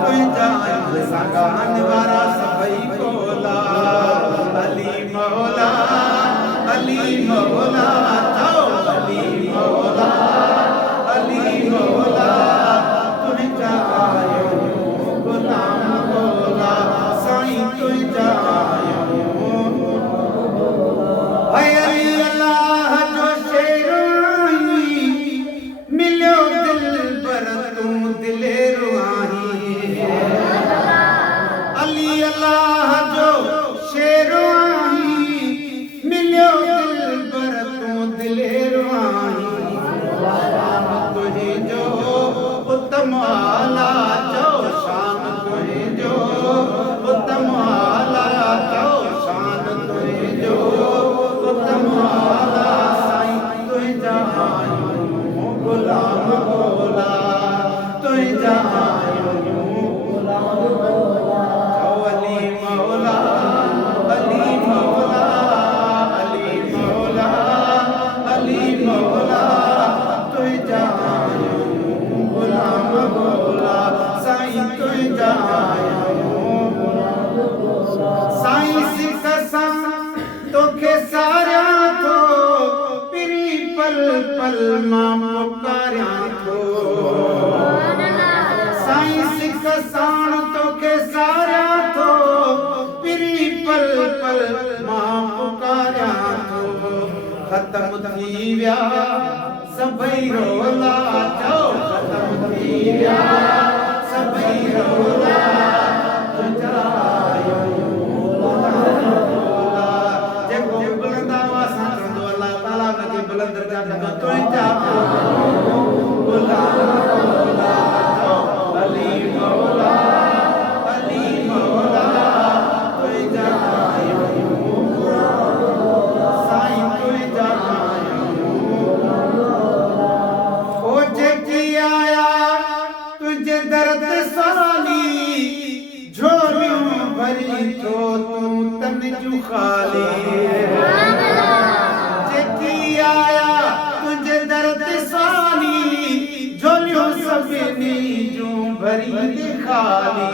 तुंहिंजा सगान वारा सभई कोला अली मौला अली मौला चओ अली मौला अली मौला तुंहिंजा गुलाम कोला साईं तुंहिंजा अली अल्लाह जो शेर मिलियो दिल पर तूं दिलेरो आहीं अली अल्लाह जो शेर मिलियो दिल पर तूं दिलेरो आहीं तुंहिंजो उत्तम आला चओ शान तुंहिंजो उत्तम आला चओ शान तुंहिंजो उत्तम आला साईं तुंहिंजा गुलाम भोला तुंहिंजा गुलाम भोला अली मौला अली मौला अली मौला अली मौला तुंहिंजा गुलाम भोला साईं तुंहिंजा साईं सिख सां तोखे सारियां थो पिरी पल पल मां पुकारियां थो साईं सिख साण तोखे सारियां थो पिरी पल पल मां पुकारियां थो ख़तम थी विया सभई रोला चओ ख़तम थी विया सभई रोला तुंहिंजा जेको बुलंद आवाज़ सां चवंदो अल्लाह ताला हुनखे बुलंद दर्जा ॾींदो तुंहिंजा गुलाम भोला अली मौला अली मौला तुंहिंजा साईं तुंहिंजा ओ जेकी आया तुंहिंजे दर ते साली झोलियूं भरी थो तूं तन जूं ख़ाली जेकी आया तुंहिंजे दर ते साली झोलियूं सभिनी जूं भरी ख़ाली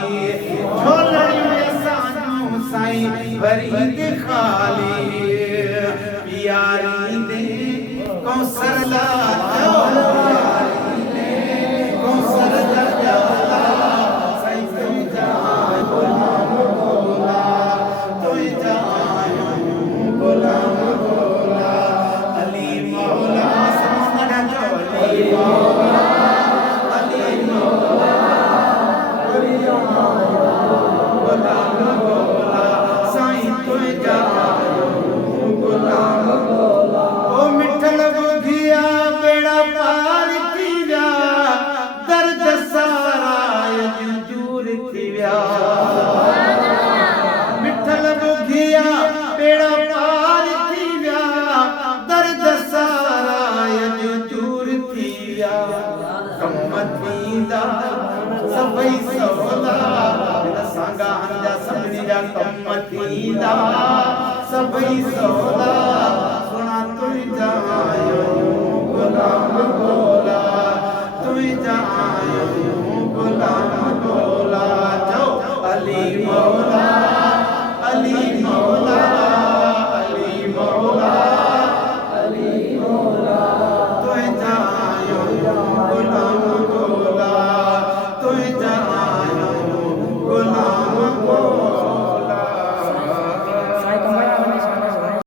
झोलियूं असांजूं साईं भरी ख़ाली प्यारी दे कौसर ला कौसर ला साईं तुंहिंजा गुलाम भोला तुंहिंजा गुलाम भोला अली मौला समझ अली मौला अली मौला गुलाम भोला साईं तुंहिंजा गुलाम भोला ओ मिठल बुधिया बेड़ा पार थी विया दर्द सारा दूर थी विया मिठल बुधिया बेड़ा पार थी विया दर्द सारा दूर थी विया कम थींदा सभई सवला सांगान जा सभिनी जा कम थींदा सभई सवला सुना तुंहिंजा गुलाम भोला तुंहिंजा गुलाम भोला चओ अली मौला